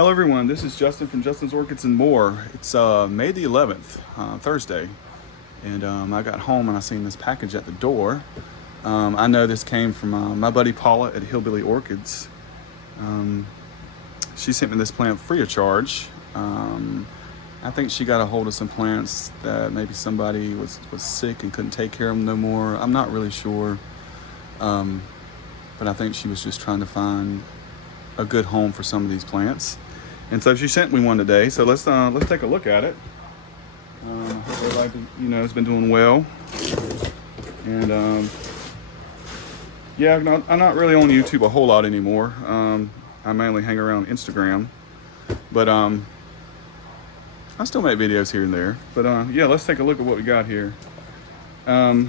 Hello everyone, this is Justin from Justin's Orchids and More. It's May the 11th, Thursday, and I got home and I seen this package at the door. I know this came from my buddy Paula at Hillbilly Orchids. She sent me this plant free of charge. I think she got a hold of some plants that maybe somebody was sick and couldn't take care of them no more. I'm not really sure, but I think she was just trying to find a good home for some of these plants, and so she sent me one today. So let's take a look at it. Everybody, has been doing well, and yeah, I'm not really on YouTube a whole lot anymore. I mainly hang around Instagram, but I still make videos here and there. But yeah, let's take a look at what we got here. Now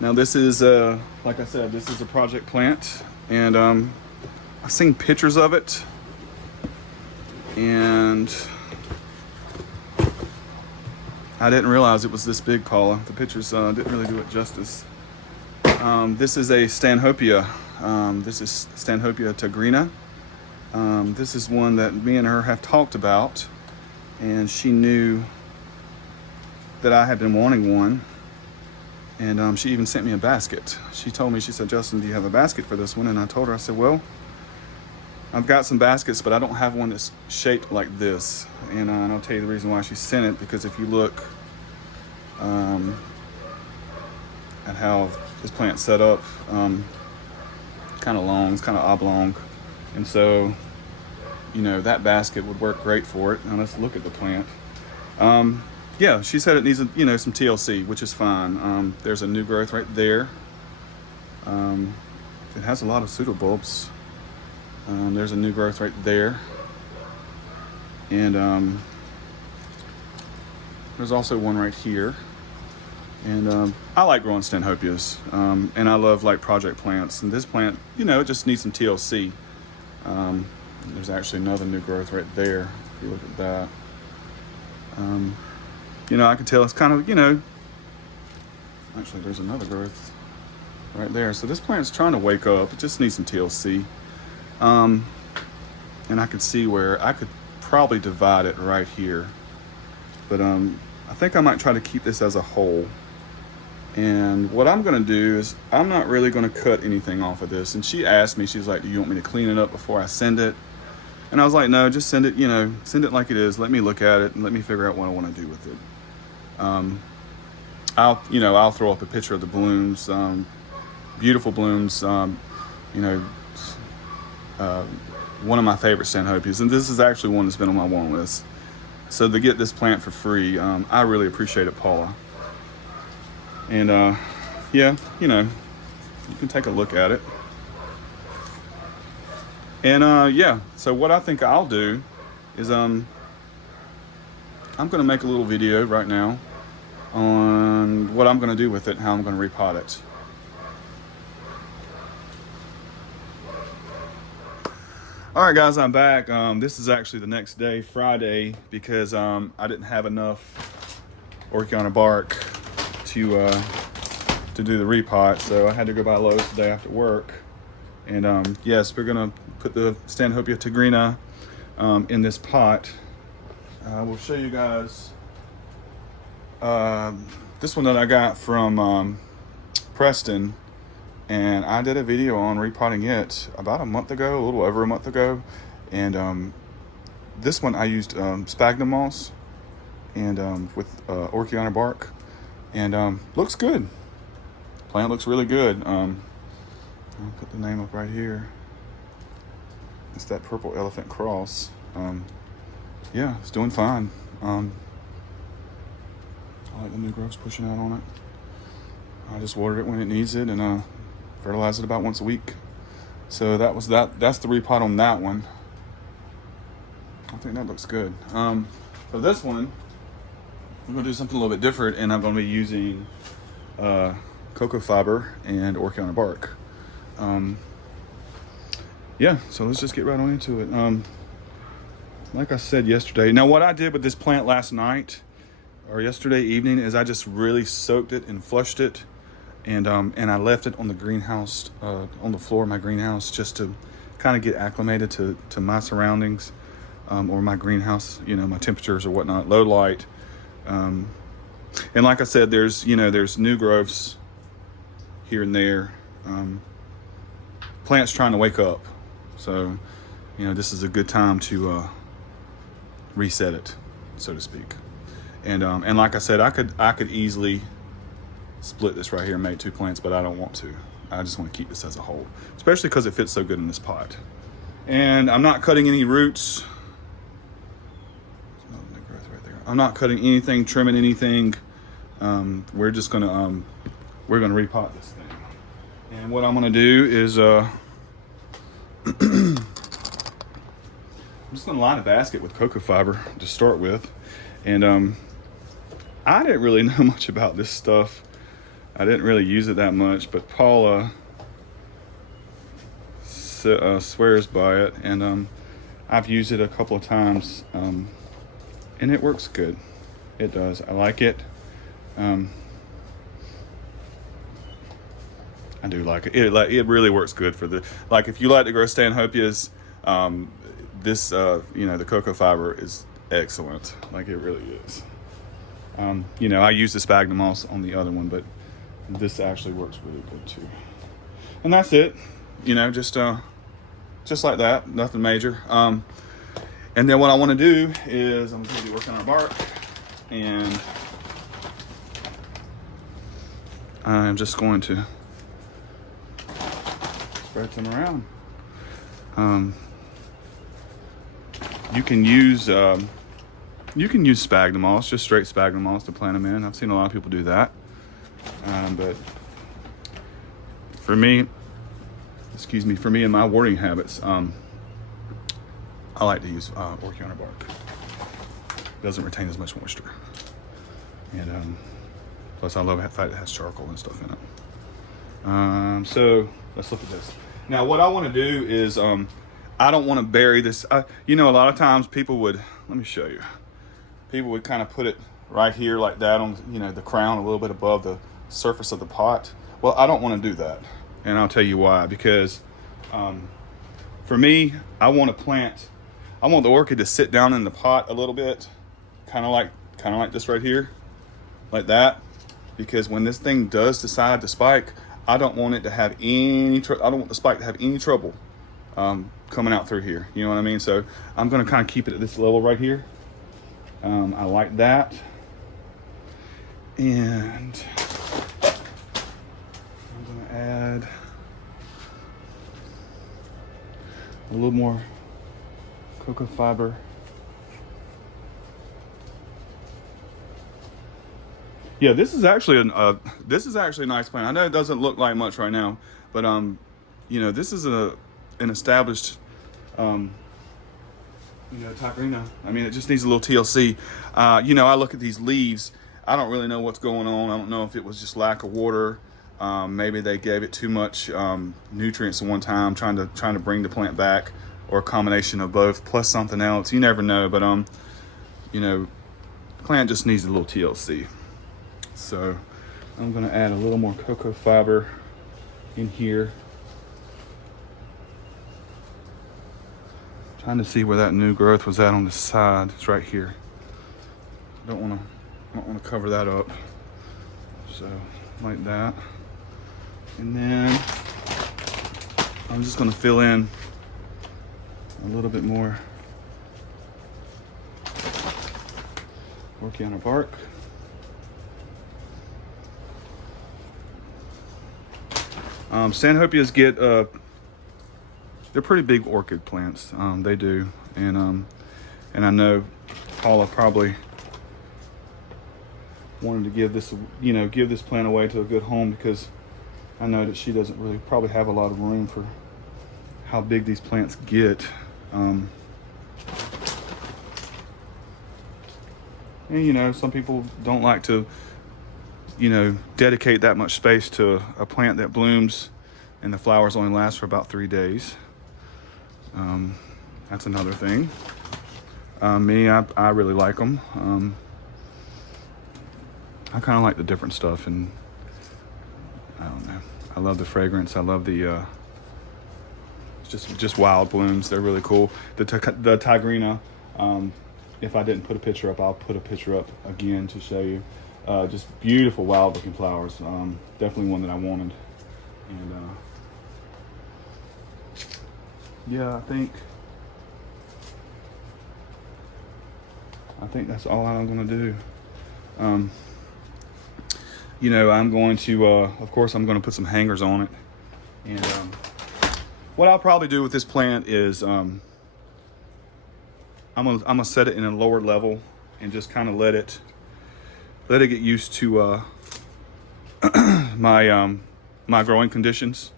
this is like I said, this is a project plant, and I've seen pictures of it, and I didn't realize it was this big, Paula. The pictures didn't really do it justice. This is a Stanhopea. This is Stanhopea tigrina. This is one that me and her have talked about, and she knew that I had been wanting one, and she even sent me a basket. She told me, she said, "Justin, do you have a basket for this one?" And I told her, I said, "Well, I've got some baskets, but I don't have one that's shaped like this." And I'll tell you the reason why she sent it, because if you look at how this plant's set up, kind of long, it's kind of oblong, and so that basket would work great for it. Now let's look at the plant. Yeah, she said it needs some TLC, which is fine. There's a new growth right there. It has a lot of pseudobulbs. There's a new growth right there, and there's also one right here. And I like growing Stanhopeas, and I love project plants. And this plant, it just needs some TLC. There's actually another new growth right there. If you look at that, I can tell it's kind of, actually there's another growth right there. So this plant's trying to wake up. It just needs some TLC. And I could see where I could probably divide it right here, but I think I might try to keep this as a whole. And what I'm going to do is I'm not really going to cut anything off of this. And she asked me, she's like, "Do you want me to clean it up before I send it?" And I was like, "No, just send it, send it like it is. Let me look at it and let me figure out what I want to do with it." I'll throw up a picture of the blooms, beautiful blooms, one of my favorite Stanhopeas, and this is actually one that's been on my want list. So to get this plant for free, I really appreciate it, Paula. And yeah, you can take a look at it. And yeah, so what I think I'll do is I'm going to make a little video right now on what I'm going to do with it and how I'm going to repot it. All right, guys, I'm back. This is actually the next day, Friday, because I didn't have enough Orchid bark to do the repot, so I had to go by Lowe's today after work. And yes, we're gonna put the Stanhopea tigrina in this pot. We'll show you guys this one that I got from Preston. And I did a video on repotting it about a month ago, a little over a month ago. And this one I used sphagnum moss and with Orchid bark, and looks good. Plant looks really good. I'll put the name up right here. It's that purple elephant cross. Yeah, it's doing fine. I like the new growths pushing out on it. I just watered it when it needs it, and fertilize it about once a week. So that's the repot on that one. I think that looks good. For this one, I'm gonna do something a little bit different, and I'm gonna be using cocoa fiber and Orchid bark. Yeah, so let's just get right on into it. Like I said yesterday, now what I did with this plant last night or yesterday evening is I just really soaked it and flushed it. And I left it on the greenhouse, on the floor of my greenhouse, just to kind of get acclimated to my surroundings, or my greenhouse, my temperatures or whatnot, low light. And like I said, there's new growths here and there. Plants trying to wake up. So, this is a good time to reset it, so to speak. And like I said, I could easily split this right here and make 2 plants, but I don't want to. I just want to keep this as a whole, especially because it fits so good in this pot. And I'm not cutting any roots. I'm not cutting anything, trimming anything. We're just gonna repot this thing. And what I'm gonna do is I'm just gonna line a basket with cocoa fiber to start with. And I didn't really know much about this stuff. I didn't really use it that much, but Paula swears by it, and I've used it a couple of times, and it works good. It does. I like it. I do like it. It really works good for if you like to grow Stanhopias, this the cocoa fiber is excellent. Like, it really is. I use the sphagnum moss on the other one, but this actually works really good too. And that's it. Just like that, nothing major. And then what I want to do is I'm going to be working on our bark, and I'm just going to spread some around. You can use sphagnum moss, just straight sphagnum moss, to plant them in. I've seen a lot of people do that. But for me and my watering habits, I like to use Orchid bark. It doesn't retain as much moisture. And plus I love the fact it has charcoal and stuff in it. So let's look at this. Now what I want to do is, I don't want to bury this. A lot of times people would, let me show you. People would kind of put it right here like that on, the crown, a little bit above the surface of the pot. Well, I don't want to do that. And I'll tell you why. Because for me, I want the orchid to sit down in the pot a little bit, kind of like this right here, like that. Because when this thing does decide to spike, I don't want it to have I don't want the spike to have any trouble coming out through here. You know what I mean? So I'm going to kind of keep it at this level right here. I like that. And I'm going to add a little more cocoa fiber. Yeah, this is actually a nice plant. I know it doesn't look like much right now, but this is an established Tigrina. I mean, it just needs a little TLC. I look at these leaves. I don't really know what's going on. I don't know if it was just lack of water. Maybe they gave it too much nutrients at one time, trying to bring the plant back, or a combination of both, plus something else. You never know, but the plant just needs a little TLC. So I'm going to add a little more cocoa fiber in here. Trying to see where that new growth was at on the side. It's right here. Don't want to cover that up. So like that. And then I'm just going to fill in a little bit more Orchid bark. Stanhopias get they're pretty big orchid plants. They do, and I know Paula probably wanted to give this plant away to a good home, because I know that she doesn't really probably have a lot of room for how big these plants get. And some people don't like to dedicate that much space to a plant that blooms and the flowers only last for about 3 days. That's another thing. Me, I really like them. I kind of like the different stuff, and I don't know. I love the fragrance. I love it's just wild blooms. They're really cool. The Tigrina, if I didn't put a picture up, I'll put a picture up again to show you. Just beautiful wild looking flowers. Definitely one that I wanted. And yeah, I think that's all I'm gonna do. You know, I'm going to, of course, I'm going to put some hangers on it. And what I'll probably do with this plant is I'm gonna set it in a lower level and just kind of let it get used to my growing conditions.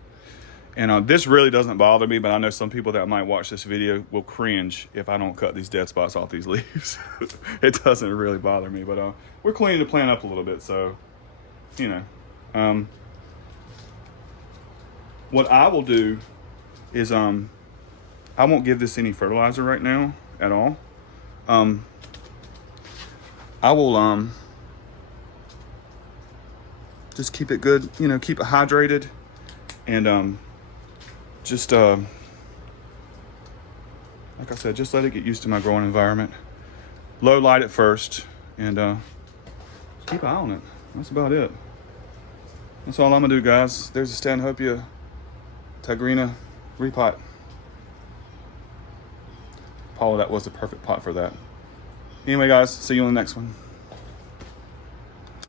And this really doesn't bother me, but I know some people that might watch this video will cringe if I don't cut these dead spots off these leaves. It doesn't really bother me, but we're cleaning the plant up a little bit, so you know. What I will do is I won't give this any fertilizer right now at all. I will just keep it good, you know, keep it hydrated, and just like I said, just let it get used to my growing environment. Low light at first, and keep an eye on it. That's about it. That's all I'm gonna do, guys. There's a Stanhope Tigrina repot. Paula, that was the perfect pot for that. Anyway, guys, see you on the next one.